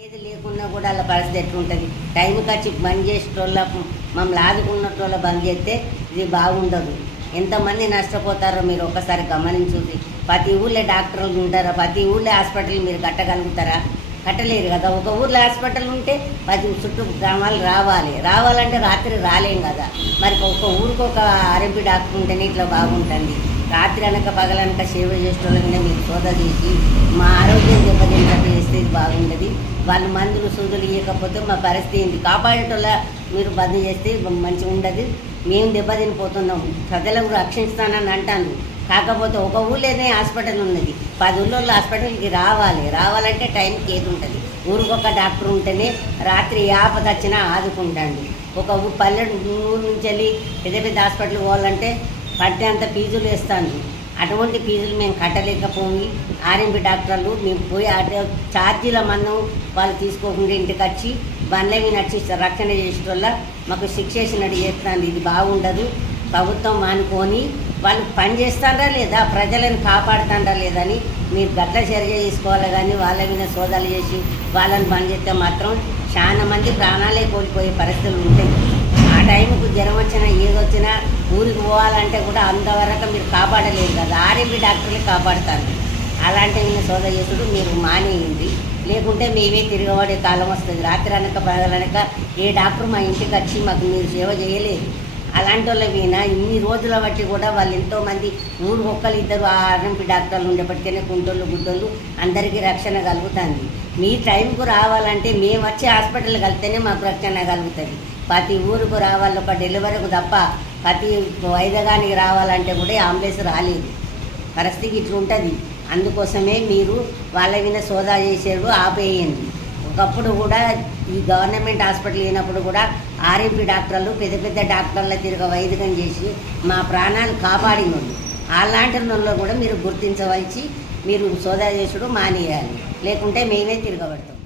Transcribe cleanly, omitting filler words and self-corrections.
ఏది లేకున్నా కూడా అలా పరిస్థితి ఎట్లుంటుంది. టైంకి వచ్చి బంద్ చేసేటోళ్ళ మమ్మల్ని ఆదుకున్నటోళ్ళ బంద్ చేస్తే ఇది బాగుండదు. ఎంతమంది నష్టపోతారో మీరు ఒక్కసారి గమనించుంది. ప్రతి ఊళ్ళో డాక్టర్లు ఉంటారా? ప్రతి ఊళ్ళో హాస్పిటల్ మీరు కట్టగలుగుతారా? కట్టలేరు కదా. ఒక ఊర్లో హాస్పిటల్ ఉంటే 10 చుట్టూ గ్రామాలు రావాలంటే రాత్రి రాలేం కదా. మరి ఒక ఊరికి ఒక ఆర్ఎంపీ డాక్టర్ ఉంటేనే ఇట్లా బాగుంటుంది. రాత్రి అనక పగలనక సేవ చేసేటోళ్ళ మీరు సోద చేసి మా ఆరోగ్యం దెబ్బతిన్నట్టు చేస్తే ఇది బాగుండదు. వాళ్ళు మందులు సూదులు ఇవ్వకపోతే మా పరిస్థితి ఏంటి? కాపాడేటోళ్ళ మీరు బంద్ చేస్తే మంచిగా ఉండదు. మేము దెబ్బతినిపోతున్నాం. ప్రజలకు రక్షిస్తానని అంటాను. కాకపోతే ఒక ఊళ్ళోనే హాస్పిటల్ ఉన్నది. 10 ఊళ్ళో హాస్పిటల్కి రావాలంటే టైంకి ఏది ఉంటుంది. ఊరికొక డాక్టర్ ఉంటేనే రాత్రి ఆపద వచ్చినా ఆదుకుంటాండి. ఒక ఊరు నుంచి వెళ్ళి పెద్ద హాస్పిటల్కి పోవాలంటే పట్టేంత ఫీజులు వేస్తాను. అటువంటి ఫీజులు మేము కట్టలేకపోయి ఆర్ఎంపీ డాక్టర్లు మేము పోయి ఛార్జీల మందం వాళ్ళు తీసుకోకుండా ఇంటికి వచ్చి బండ్లవి నడిచిస్తారు. రక్షణ చేసే వల్ల మాకు శిక్షేసినట్టు చేస్తాను. ఇది బాగుండదు. ప్రభుత్వం మానుకొని వాళ్ళు పని చేస్తారా లేదా, ప్రజలను కాపాడుతారా లేదని మీరు గట్ల చర్య తీసుకోవాలి. కానీ వాళ్ళ మీద సోదాలు చేసి వాళ్ళని బంద్ చేస్తే మాత్రం చాలా మంది ప్రాణాలే కోల్పోయే పరిస్థితులు ఉంటాయి. ఆ టైంకు జ్వరం వచ్చినా ఏదొచ్చినా ఊరికి పోవాలంటే కూడా అంతవరకు మీరు కాపాడలేరు కదా. ఆర్ఎంపీ డాక్టర్లే కాపాడుతారు. అలాంటి మీద సోదా చేసుడు మీరు మానేయండి. లేకుంటే మేమే తిరగబడే కాలం వస్తుంది. రాత్రి అనక పగలనక ఏ డాక్టర్ మా ఇంటికి వచ్చి మాకు మీరు సేవ చేయలేదు. అలాంటి వాళ్ళ మీద ఇన్ని రోజుల బట్టి కూడా వాళ్ళు ఎంతోమంది ఊరు ఒక్కరు ఇద్దరు ఆర్ఎంపీ డాక్టర్లు ఉండేప్పటికైనా కుంటోళ్ళు గుడ్డోళ్ళు అందరికీ రక్షణ కలుగుతుంది. మీ టైంకు రావాలంటే మేము వచ్చి హాస్పిటల్ కలిస్తేనే మాకు రక్షణ కలుగుతుంది. ప్రతి ఊరుకు రావాలి. ఒక డెలివరీకు తప్ప ప్రతి వైద్యగానికి రావాలంటే కూడా అంబులెన్స్ రాలేదు. పరిస్థితి ఇట్లుంటుంది. అందుకోసమే మీరు వాళ్ళ మీద సోదా చేసేడు ఆపేయండి. ఒకప్పుడు కూడా ఈ గవర్నమెంట్ హాస్పిటల్ అయినప్పుడు కూడా ఆర్ఎంపీ డాక్టర్లు పెద్ద డాక్టర్ల తిరగ వైద్యం చేసి మా ప్రాణాలు కాపాడిన వాళ్ళు. అలాంటి వాళ్ళు కూడా మీరు గుర్తించవలసి మీరు సోదా చేసుడు మానేయాలి. లేకుంటే మేమే తిరగబడతాం.